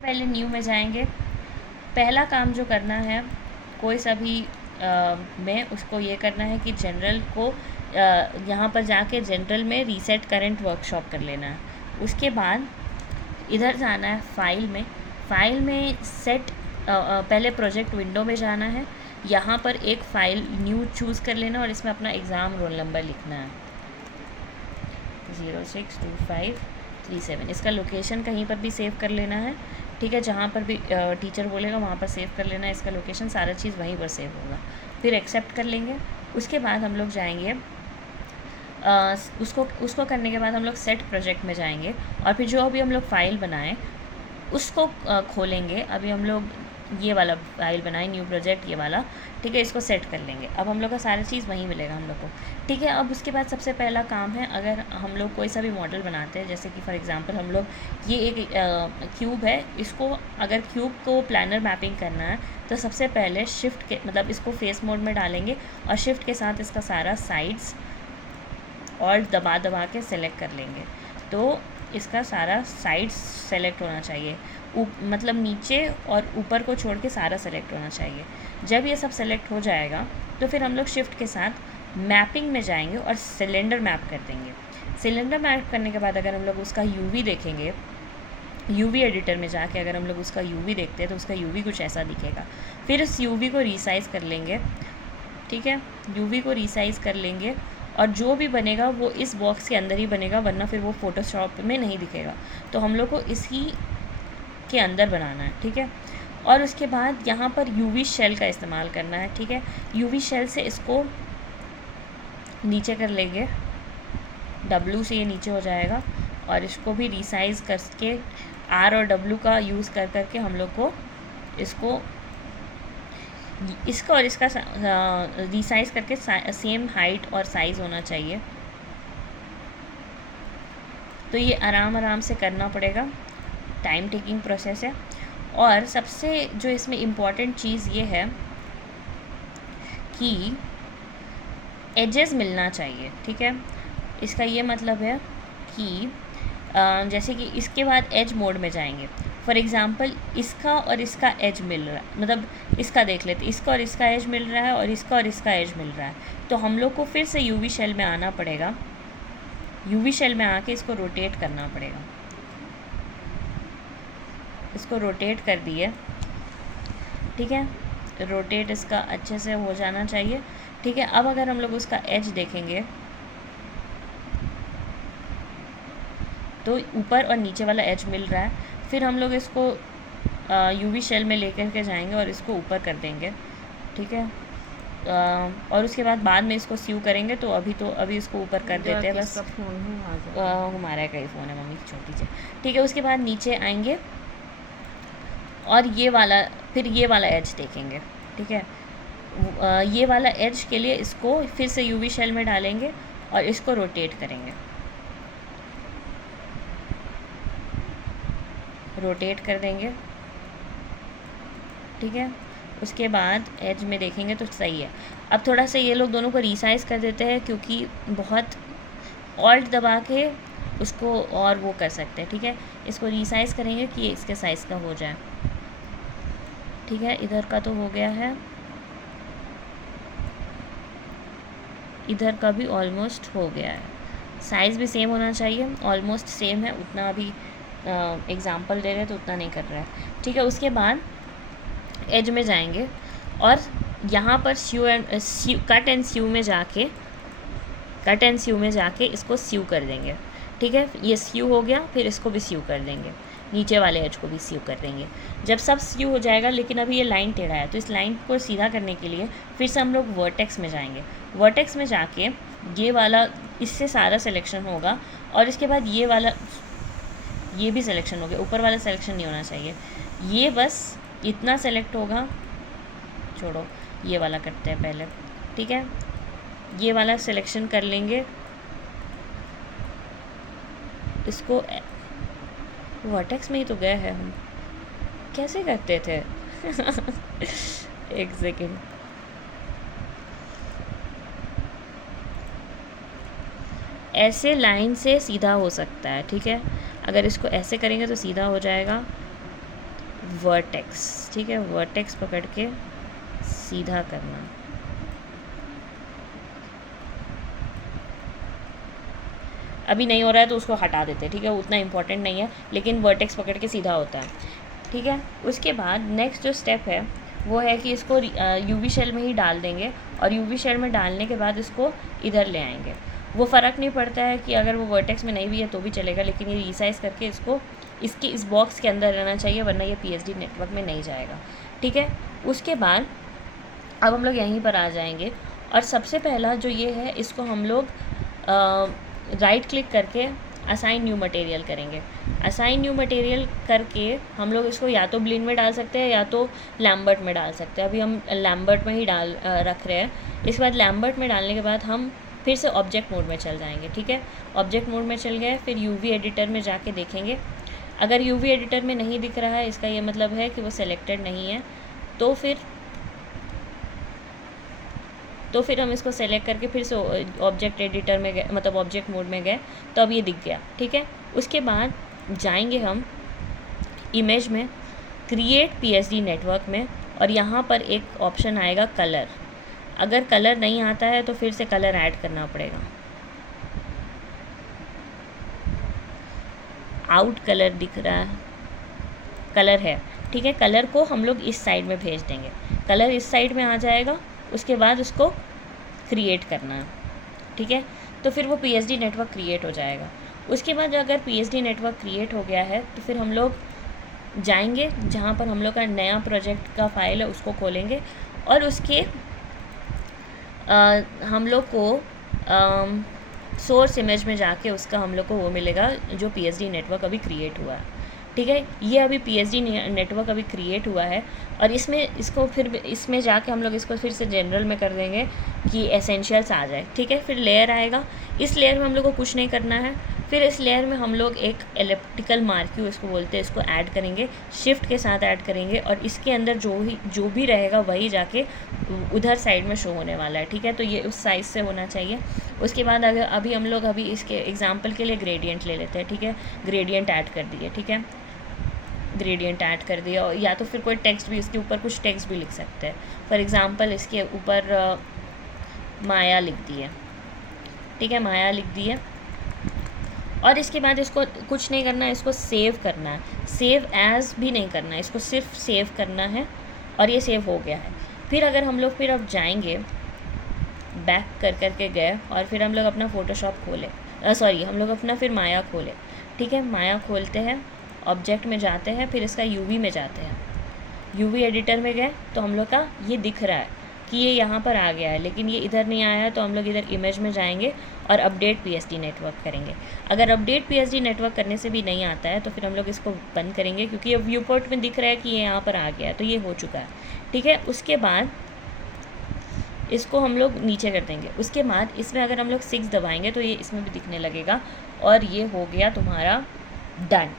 पहले न्यू में जाएंगे। पहला काम जो करना है कोई सा भी में उसको ये करना है कि जनरल को यहाँ पर जाके जनरल में रीसेट करंट वर्कशॉप कर लेना है। उसके बाद इधर जाना है फाइल में सेट पहले प्रोजेक्ट विंडो में जाना है। यहाँ पर एक फ़ाइल न्यू चूज़ कर लेना और इसमें अपना एग्ज़ाम रोल नंबर लिखना है 062537। इसका लोकेशन कहीं पर भी सेव कर लेना है, ठीक है। जहाँ पर भी टीचर बोलेगा वहाँ पर सेव कर लेना है इसका लोकेशन, सारा चीज़ वहीं पर सेव होगा। फिर एक्सेप्ट कर लेंगे। उसके बाद हम लोग जाएंगे उसको करने के बाद हम लोग सेट प्रोजेक्ट में जाएंगे और फिर जो अभी हम लोग फ़ाइल बनाएं उसको खोलेंगे। अभी हम लोग ये वाला फाइल बनाए न्यू प्रोजेक्ट, ये वाला, ठीक है। इसको सेट कर लेंगे। अब हम लोग का सारा चीज़ वहीं मिलेगा हम लोग को, ठीक है। अब उसके बाद सबसे पहला काम है, अगर हम लोग कोई सा भी मॉडल बनाते हैं, जैसे कि फॉर एग्जांपल हम लोग ये एक क्यूब है, इसको अगर क्यूब को प्लानर मैपिंग करना है तो सबसे पहले शिफ्ट के मतलब इसको फेस मोड में डालेंगे और शिफ्ट के साथ इसका सारा साइड्स और दबा के सेलेक्ट कर लेंगे। तो इसका सारा साइड्स सेलेक्ट होना चाहिए, मतलब नीचे और ऊपर को छोड़ के सारा सेलेक्ट होना चाहिए। जब ये सब सेलेक्ट हो जाएगा तो फिर हम लोग शिफ्ट के साथ मैपिंग में जाएंगे और सिलेंडर मैप कर देंगे। सिलेंडर मैप करने के बाद अगर हम लोग उसका यूवी देखेंगे, यूवी एडिटर में जाके अगर हम लोग उसका यूवी देखते हैं तो उसका यूवी कुछ ऐसा दिखेगा। फिर इस यूवी को रीसाइज़ कर लेंगे, ठीक है। यूवी को रीसाइज़ कर लेंगे और जो भी बनेगा वो इस बॉक्स के अंदर ही बनेगा, वरना फिर वो फ़ोटोशॉप में नहीं दिखेगा। तो हम लोग को इसी के अंदर बनाना है, ठीक है। और उसके बाद यहाँ पर यूवी शेल का इस्तेमाल करना है, ठीक है। यूवी शेल से इसको नीचे कर लेंगे, W से ये नीचे हो जाएगा और इसको भी रीसाइज़ करके R और W का यूज़ कर करके हम लोग को इसको और इसका रीसाइज़ करके सेम हाइट और साइज़ होना चाहिए। तो ये आराम से करना पड़ेगा, टाइम टेकिंग प्रोसेस है। और सबसे जो इसमें इम्पॉर्टेंट चीज़ ये है कि एजेस मिलना चाहिए, ठीक है। इसका ये मतलब है कि जैसे कि इसके बाद एज मोड में जाएंगे। फॉर एग्ज़ाम्पल इसका और इसका एज मिल रहा है, मतलब इसका देख लेते, इसका और इसका एज मिल रहा है और इसका और इसका एज मिल रहा है। तो हम लोग को फिर से यूवी शेल में आना पड़ेगा, यूवी शेल में आके इसको रोटेट करना पड़ेगा। इसको रोटेट कर दिए, ठीक है। रोटेट इसका अच्छे से हो जाना चाहिए, ठीक है। अब अगर हम लोग उसका एज देखेंगे तो ऊपर और नीचे वाला एज मिल रहा है। फिर हम लोग इसको यूवी शेल में लेकर के जाएंगे और इसको ऊपर कर देंगे, ठीक है। और उसके बाद में इसको सीव करेंगे। तो अभी इसको ऊपर कर देते हैं बस। हमारा कई फ़ोन है मम्मी की छोटी से, ठीक है। उसके बाद नीचे आएंगे और ये वाला एज देखेंगे, ठीक है। ये वाला एज के लिए इसको फिर से यूवी शेल में डालेंगे और इसको रोटेट करेंगे, रोटेट कर देंगे, ठीक है। उसके बाद एज में देखेंगे तो सही है। अब थोड़ा सा ये लोग दोनों को रीसाइज़ कर देते हैं, क्योंकि बहुत ऑल्ट दबा के उसको और वो कर सकते हैं, ठीक है। इसको रीसाइज़ करेंगे कि ये इसके साइज़ का हो जाए, ठीक है। इधर का तो हो गया है, इधर का भी ऑलमोस्ट हो गया है। साइज़ भी सेम होना चाहिए, ऑलमोस्ट सेम है। उतना अभी एग्ज़ाम्पल दे रहे तो उतना नहीं कर रहा है, ठीक है। उसके बाद एज में जाएंगे और यहाँ पर कट एंड स्यू में जाके इसको स्यू कर देंगे, ठीक है। ये स्यू हो गया, फिर इसको भी स्यू कर देंगे, नीचे वाले एज को भी स्यू कर देंगे। जब सब स्यू हो जाएगा, लेकिन अभी ये लाइन टेढ़ा है, तो इस लाइन को सीधा करने के लिए फिर से हम लोग वर्टेक्स में जाएंगे। वर्टेक्स में जाके ये वाला, इससे सारा सिलेक्शन होगा और इसके बाद ये भी सिलेक्शन हो गया, ऊपर वाला सिलेक्शन नहीं होना चाहिए। ये बस इतना सेलेक्ट होगा, छोड़ो, ये वाला करते हैं पहले, ठीक है। ये वाला सिलेक्शन कर लेंगे, इसको वर्टेक्स में ही तो गए हैं हम, कैसे करते थे एक सेकेंड, ऐसे लाइन से सीधा हो सकता है, ठीक है। अगर इसको ऐसे करेंगे तो सीधा हो जाएगा, वर्टेक्स, ठीक है, वर्टेक्स पकड़ के सीधा करना। अभी नहीं हो रहा है तो उसको हटा देते हैं, ठीक है, उतना इम्पोर्टेंट नहीं है, लेकिन वर्टेक्स पकड़ के सीधा होता है, ठीक है। उसके बाद नेक्स्ट जो स्टेप है वो है कि इसको यूवी शेल में ही डाल देंगे, और यूवी शेल में डालने के बाद इसको इधर ले आएंगे। वो फ़र्क नहीं पड़ता है कि अगर वो वर्टेक्स में नहीं भी है तो भी चलेगा, लेकिन ये रिसाइज़ करके इसको इसके इस बॉक्स के अंदर रहना चाहिए, वरना ये PSD नेटवर्क में नहीं जाएगा, ठीक है। उसके बाद अब हम लोग यहीं पर आ जाएंगे, और सबसे पहला जो ये है इसको हम लोग राइट क्लिक करके असाइन न्यू मटेरियल करेंगे। असाइन न्यू मटेरियल करके हम लोग इसको या तो ब्लिन में डाल सकते हैं या तो लैम्बर्ट में डाल सकते हैं। अभी हम लैम्बर्ट में ही रख रहे हैं। इसके बाद लैम्बर्ट में डालने के बाद हम फिर से ऑब्जेक्ट मोड में चल जाएंगे, ठीक है। ऑब्जेक्ट मोड में चल गए, फिर यूवी एडिटर में जाके देखेंगे। अगर यूवी एडिटर में नहीं दिख रहा है, इसका ये मतलब है कि वो सिलेक्टेड नहीं है, तो फिर हम इसको सेलेक्ट करके फिर से ऑब्जेक्ट एडिटर में गए, मतलब ऑब्जेक्ट मोड में गए, तो अब ये दिख गया, ठीक है। उसके बाद जाएंगे हम इमेज में, क्रिएट PSD नेटवर्क में, और यहाँ पर एक ऑप्शन आएगा कलर। अगर कलर नहीं आता है तो फिर से कलर ऐड करना पड़ेगा। आउट कलर दिख रहा है, कलर है, ठीक है। कलर को हम लोग इस साइड में भेज देंगे, कलर इस साइड में आ जाएगा। उसके बाद उसको क्रिएट करना है, ठीक है। तो फिर वो PSD नेटवर्क क्रिएट हो जाएगा। उसके बाद अगर PSD नेटवर्क क्रिएट हो गया है तो फिर हम लोग जाएंगे जहाँ पर हम लोग का नया प्रोजेक्ट का फाइल है, उसको खोलेंगे, और उसके हम लोग को सोर्स इमेज में जाके उसका हम लोग को वो मिलेगा जो PSD नेटवर्क अभी क्रिएट हुआ है, ठीक है। ये अभी PSD नेटवर्क अभी क्रिएट हुआ है, और इसको फिर इसमें जाके हम लोग इसको फिर से जनरल में कर देंगे कि एसेंशियल्स आ जाए, ठीक है। फिर लेयर आएगा, इस लेयर में हम लोग को कुछ नहीं करना है। फिर इस लेयर में हम लोग एक एलिप्टिकल मार्क्यू इसको बोलते हैं, इसको ऐड करेंगे, शिफ्ट के साथ ऐड करेंगे, और इसके अंदर जो भी रहेगा वही जाके उधर साइड में शो होने वाला है, ठीक है। तो ये उस साइज से होना चाहिए। उसके बाद अभी हम लोग इसके एग्जाम्पल के लिए ग्रेडियंट ले लेते हैं, ठीक है। ग्रेडियंट ऐड कर दिए, ठीक है, ग्रेडियंट ऐड कर दिया, और या तो फिर कोई टेक्स्ट भी, इसके ऊपर कुछ टेक्स्ट भी लिख सकते हैं। फॉर एग्ज़ाम्पल इसके ऊपर माया लिख दिए, ठीक है, माया लिख दिए। और इसके बाद इसको कुछ नहीं करना है, इसको सेव करना है। सेव एज़ भी नहीं करना है, इसको सिर्फ सेव करना है, और ये सेव हो गया है। फिर अगर हम लोग फिर अब जाएंगे, बैक करके गए, और फिर हम लोग अपना फ़ोटोशॉप खोले, हम लोग अपना फिर माया खोले, ठीक है। माया खोलते हैं, ऑब्जेक्ट में जाते हैं, फिर इसका यूवी में जाते हैं। यूवी एडिटर में गए तो हम लोग का ये दिख रहा है कि ये यहाँ पर आ गया है, लेकिन ये इधर नहीं आया है, तो हम लोग इधर इमेज में जाएंगे और अपडेट PSD नेटवर्क करेंगे। अगर अपडेट PSD नेटवर्क करने से भी नहीं आता है तो फिर हम लोग इसको बंद करेंगे, क्योंकि ये व्यू पोर्ट में दिख रहा है कि ये यहाँ पर आ गया है, तो ये हो चुका है, ठीक है। उसके बाद इसको हम लोग नीचे कर देंगे। उसके बाद इसमें अगर हम लोग 6 दबाएंगे तो ये इसमें भी दिखने लगेगा, और ये हो गया तुम्हारा डन।